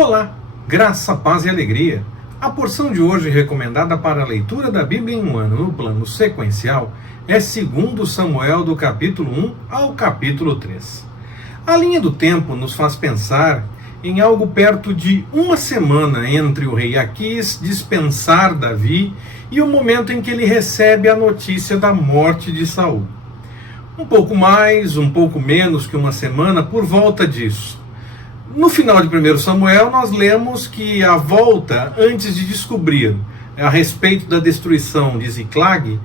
Olá, graça, paz e alegria. A porção de hoje recomendada para a leitura da Bíblia em um ano no plano sequencial é 2 Samuel do capítulo 1 ao capítulo 3. A linha do tempo nos faz pensar em algo perto de uma semana entre o rei Aquis dispensar Davi e o momento em que ele recebe a notícia da morte de Saul. Um pouco mais, um pouco menos que uma semana por volta disso. No final de 1 Samuel, nós lemos que a volta, antes de descobrir a respeito da destruição de Ziclag,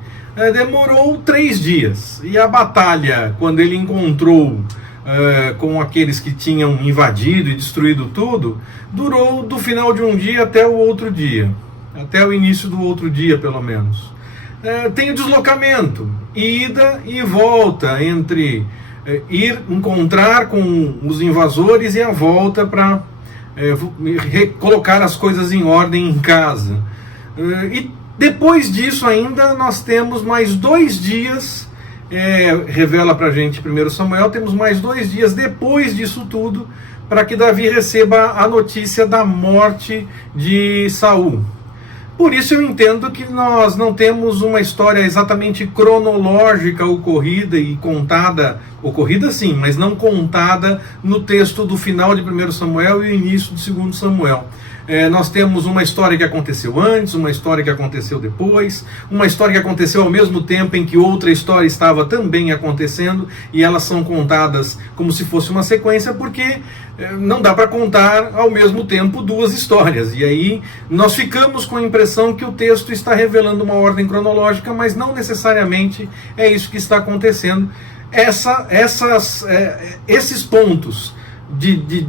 demorou 3 dias. E a batalha, quando ele encontrou com aqueles que tinham invadido e destruído tudo, durou do final de um dia até o outro dia. Até o início do outro dia, pelo menos. Tem o deslocamento, ida e volta entre ir encontrar com os invasores e a volta para colocar as coisas em ordem em casa. E depois disso ainda nós temos mais 2 dias, revela para a gente 1 Samuel, temos mais 2 dias depois disso tudo para que Davi receba a notícia da morte de Saul. Por isso eu entendo que nós não temos uma história exatamente cronológica ocorrida e contada, ocorrida sim, mas não contada no texto do final de 1 Samuel e o início de 2 Samuel. Nós temos uma história que aconteceu antes, uma história que aconteceu depois, uma história que aconteceu ao mesmo tempo em que outra história estava também acontecendo, e elas são contadas como se fosse uma sequência, porque não dá para contar ao mesmo tempo 2 histórias, e aí nós ficamos com a impressão que o texto está revelando uma ordem cronológica, mas não necessariamente é isso que está acontecendo. Esses pontos de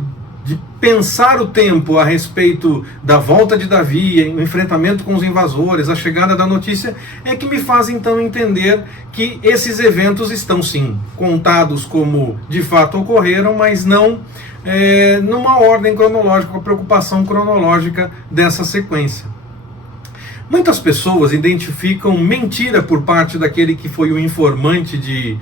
pensar o tempo a respeito da volta de Davi, o enfrentamento com os invasores, a chegada da notícia, é que me faz então entender que esses eventos estão sim contados como de fato ocorreram, mas não numa ordem cronológica, com a preocupação cronológica dessa sequência. Muitas pessoas identificam mentira por parte daquele que foi o informante de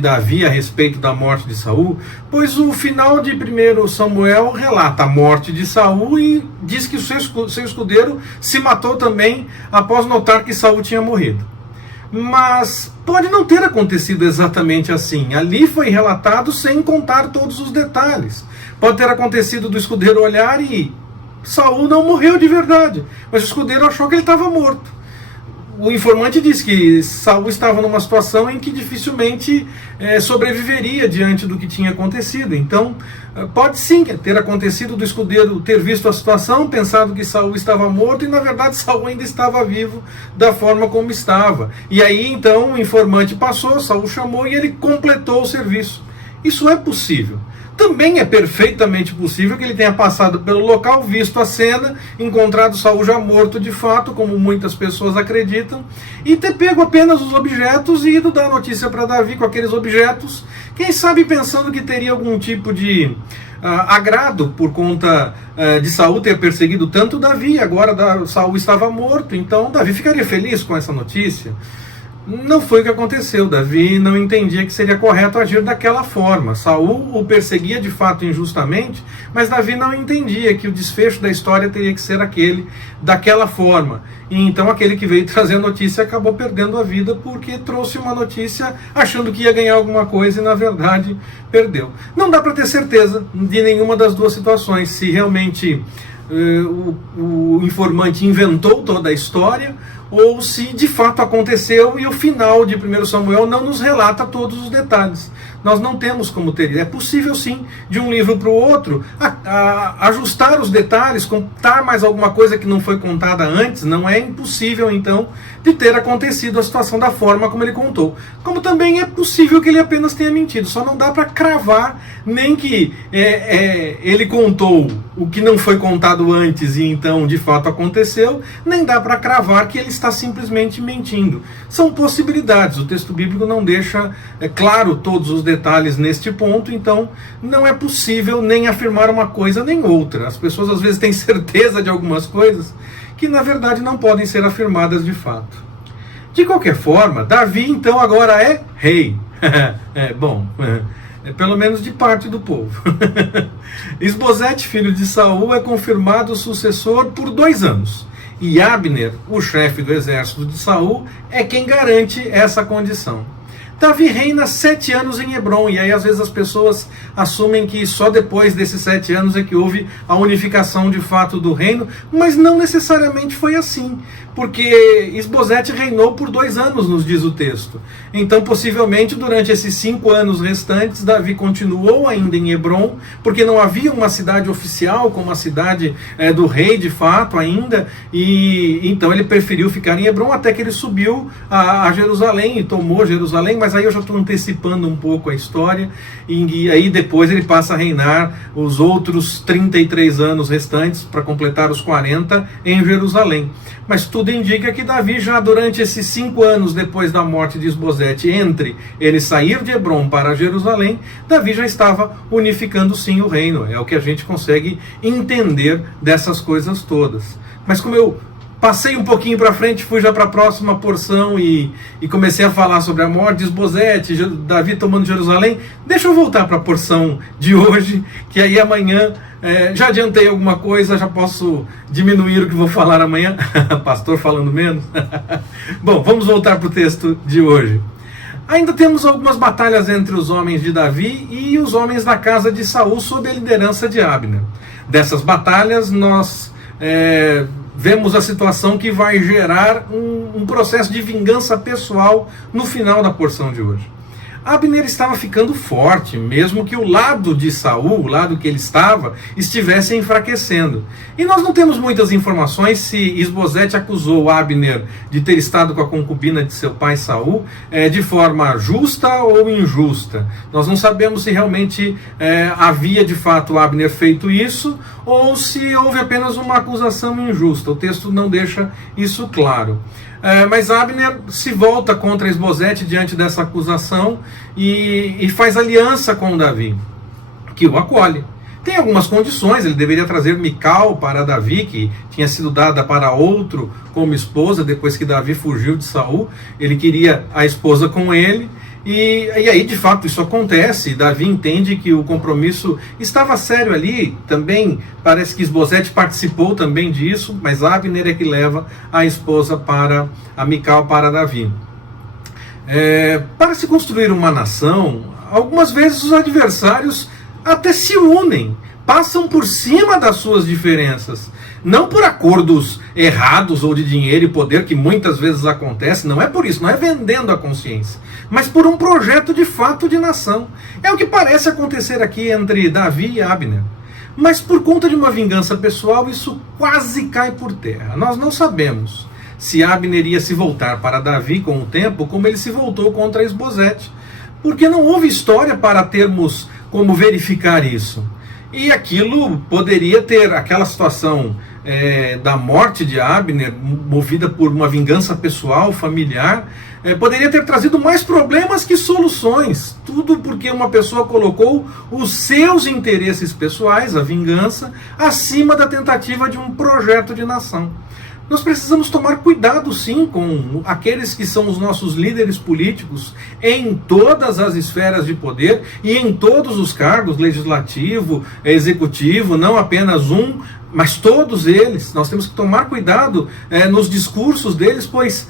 Davi a respeito da morte de Saul, pois o final de 1 Samuel relata a morte de Saul e diz que o seu escudeiro se matou também após notar que Saul tinha morrido. Mas pode não ter acontecido exatamente assim. Ali foi relatado sem contar todos os detalhes. Pode ter acontecido do escudeiro olhar e Saul não morreu de verdade, mas o escudeiro achou que ele estava morto. O informante disse que Saul estava numa situação em que dificilmente sobreviveria diante do que tinha acontecido. Então, pode sim ter acontecido do escudeiro ter visto a situação, pensado que Saul estava morto e, na verdade, Saul ainda estava vivo da forma como estava. E aí, então, o informante passou, Saul chamou e ele completou o serviço. Isso é possível. Também é perfeitamente possível que ele tenha passado pelo local, visto a cena, encontrado Saul já morto de fato, como muitas pessoas acreditam, e ter pego apenas os objetos e ido dar notícia para Davi com aqueles objetos, quem sabe pensando que teria algum tipo de agrado por conta de Saul ter perseguido tanto Davi, agora Saul estava morto, então Davi ficaria feliz com essa notícia. Não foi o que aconteceu. Davi não entendia que seria correto agir daquela forma. Saul o perseguia de fato injustamente, mas Davi não entendia que o desfecho da história teria que ser daquela forma. E então aquele que veio trazer a notícia acabou perdendo a vida porque trouxe uma notícia achando que ia ganhar alguma coisa e na verdade perdeu. Não dá para ter certeza de nenhuma das 2 situações, se realmente o informante inventou toda a história ou se de fato aconteceu e o final de 1 Samuel não nos relata todos os detalhes. Nós não temos como ter. É possível sim, de um livro para o outro, ajustar os detalhes, contar mais alguma coisa que não foi contada antes. Não é impossível então de ter acontecido a situação da forma como ele contou. Como também é possível que ele apenas tenha mentido. Só não dá para cravar nem que ele contou o que não foi contado antes e então de fato aconteceu, nem dá para cravar que ele está simplesmente mentindo. São possibilidades. O texto bíblico não deixa claro todos os detalhes neste ponto, então não é possível nem afirmar uma coisa nem outra. As pessoas às vezes têm certeza de algumas coisas que na verdade não podem ser afirmadas de fato. De qualquer forma, Davi então agora é rei. pelo menos de parte do povo. Isbosete, filho de Saul, é confirmado sucessor por 2 anos. E Abner, o chefe do exército de Saul, é quem garante essa condição. Davi reina 7 anos em Hebrom, e aí às vezes as pessoas assumem que só depois desses 7 anos é que houve a unificação de fato do reino, mas não necessariamente foi assim, porque Isbosete reinou por 2 anos, nos diz o texto. Então possivelmente durante esses 5 anos restantes, Davi continuou ainda em Hebrom, porque não havia uma cidade oficial como a cidade do rei de fato ainda, e então ele preferiu ficar em Hebrom até que ele subiu a Jerusalém e tomou Jerusalém, mas aí eu já estou antecipando um pouco a história, e aí depois ele passa a reinar os outros 33 anos restantes, para completar os 40, em Jerusalém. Mas tudo indica que Davi, já durante esses 5 anos depois da morte de Isbosete, entre ele sair de Hebrom para Jerusalém, Davi já estava unificando sim o reino. É o que a gente consegue entender dessas coisas todas. Mas como eu passei um pouquinho para frente, fui já para a próxima porção e comecei a falar sobre a morte de Isbosete, Davi tomando Jerusalém, deixa eu voltar para a porção de hoje, que aí amanhã, já adiantei alguma coisa, já posso diminuir o que vou falar amanhã. Pastor falando menos. Bom, vamos voltar para o texto de hoje. Ainda temos algumas batalhas entre os homens de Davi e os homens da casa de Saul sob a liderança de Abner. Dessas batalhas nós vemos a situação que vai gerar um processo de vingança pessoal no final da porção de hoje. Abner estava ficando forte, mesmo que o lado de Saul, o lado que ele estava, estivesse enfraquecendo. E nós não temos muitas informações se Isbosete acusou Abner de ter estado com a concubina de seu pai Saul de forma justa ou injusta. Nós não sabemos se realmente havia de fato Abner feito isso, ou se houve apenas uma acusação injusta. O texto não deixa isso claro. Mas Abner se volta contra Isbosete diante dessa acusação e faz aliança com Davi, que o acolhe. Tem algumas condições, ele deveria trazer Mical para Davi, que tinha sido dada para outro como esposa, depois que Davi fugiu de Saul, ele queria a esposa com ele. E aí, de fato, isso acontece. Davi entende que o compromisso estava sério ali. Também parece que Isbosete participou também disso, mas Abner é que leva a esposa a Mical para Davi. Para se construir uma nação, algumas vezes os adversários até se unem, passam por cima das suas diferenças. Não por acordos errados ou de dinheiro e poder, que muitas vezes acontece, não é por isso, não é vendendo a consciência, mas por um projeto de fato de nação. É o que parece acontecer aqui entre Davi e Abner. Mas por conta de uma vingança pessoal, isso quase cai por terra. Nós não sabemos se Abner ia se voltar para Davi com o tempo, como ele se voltou contra Isbosete, porque não houve história para termos como verificar isso. E aquilo poderia ter, aquela situação da morte de Abner, movida por uma vingança pessoal, familiar, poderia ter trazido mais problemas que soluções. Tudo porque uma pessoa colocou os seus interesses pessoais, a vingança, acima da tentativa de um projeto de nação. Nós precisamos tomar cuidado, sim, com aqueles que são os nossos líderes políticos em todas as esferas de poder e em todos os cargos, legislativo, executivo, não apenas um, mas todos eles. Nós temos que tomar cuidado nos discursos deles, pois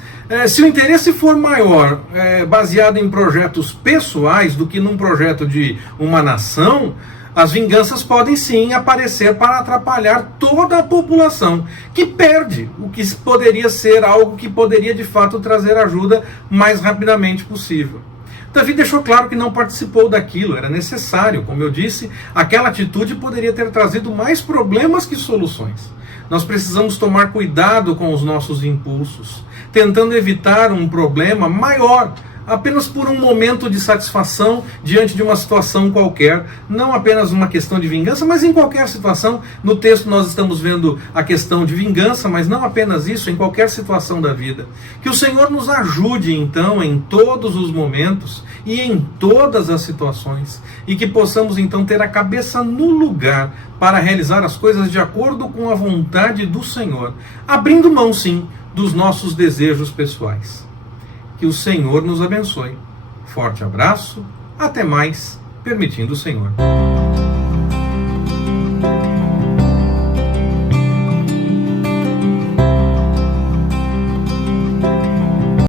se o interesse for maior, baseado em projetos pessoais do que num projeto de uma nação, as vinganças podem sim aparecer para atrapalhar toda a população, que perde o que poderia ser algo que poderia de fato trazer ajuda mais rapidamente possível. Davi deixou claro que não participou daquilo, era necessário. Como eu disse, aquela atitude poderia ter trazido mais problemas que soluções. Nós precisamos tomar cuidado com os nossos impulsos, tentando evitar um problema maior, apenas por um momento de satisfação diante de uma situação qualquer, não apenas uma questão de vingança, mas em qualquer situação. No texto nós estamos vendo a questão de vingança, mas não apenas isso, em qualquer situação da vida. Que o Senhor nos ajude então em todos os momentos e em todas as situações, e que possamos então ter a cabeça no lugar para realizar as coisas de acordo com a vontade do Senhor, abrindo mão sim dos nossos desejos pessoais. Que o Senhor nos abençoe. Forte abraço, até mais permitindo o Senhor.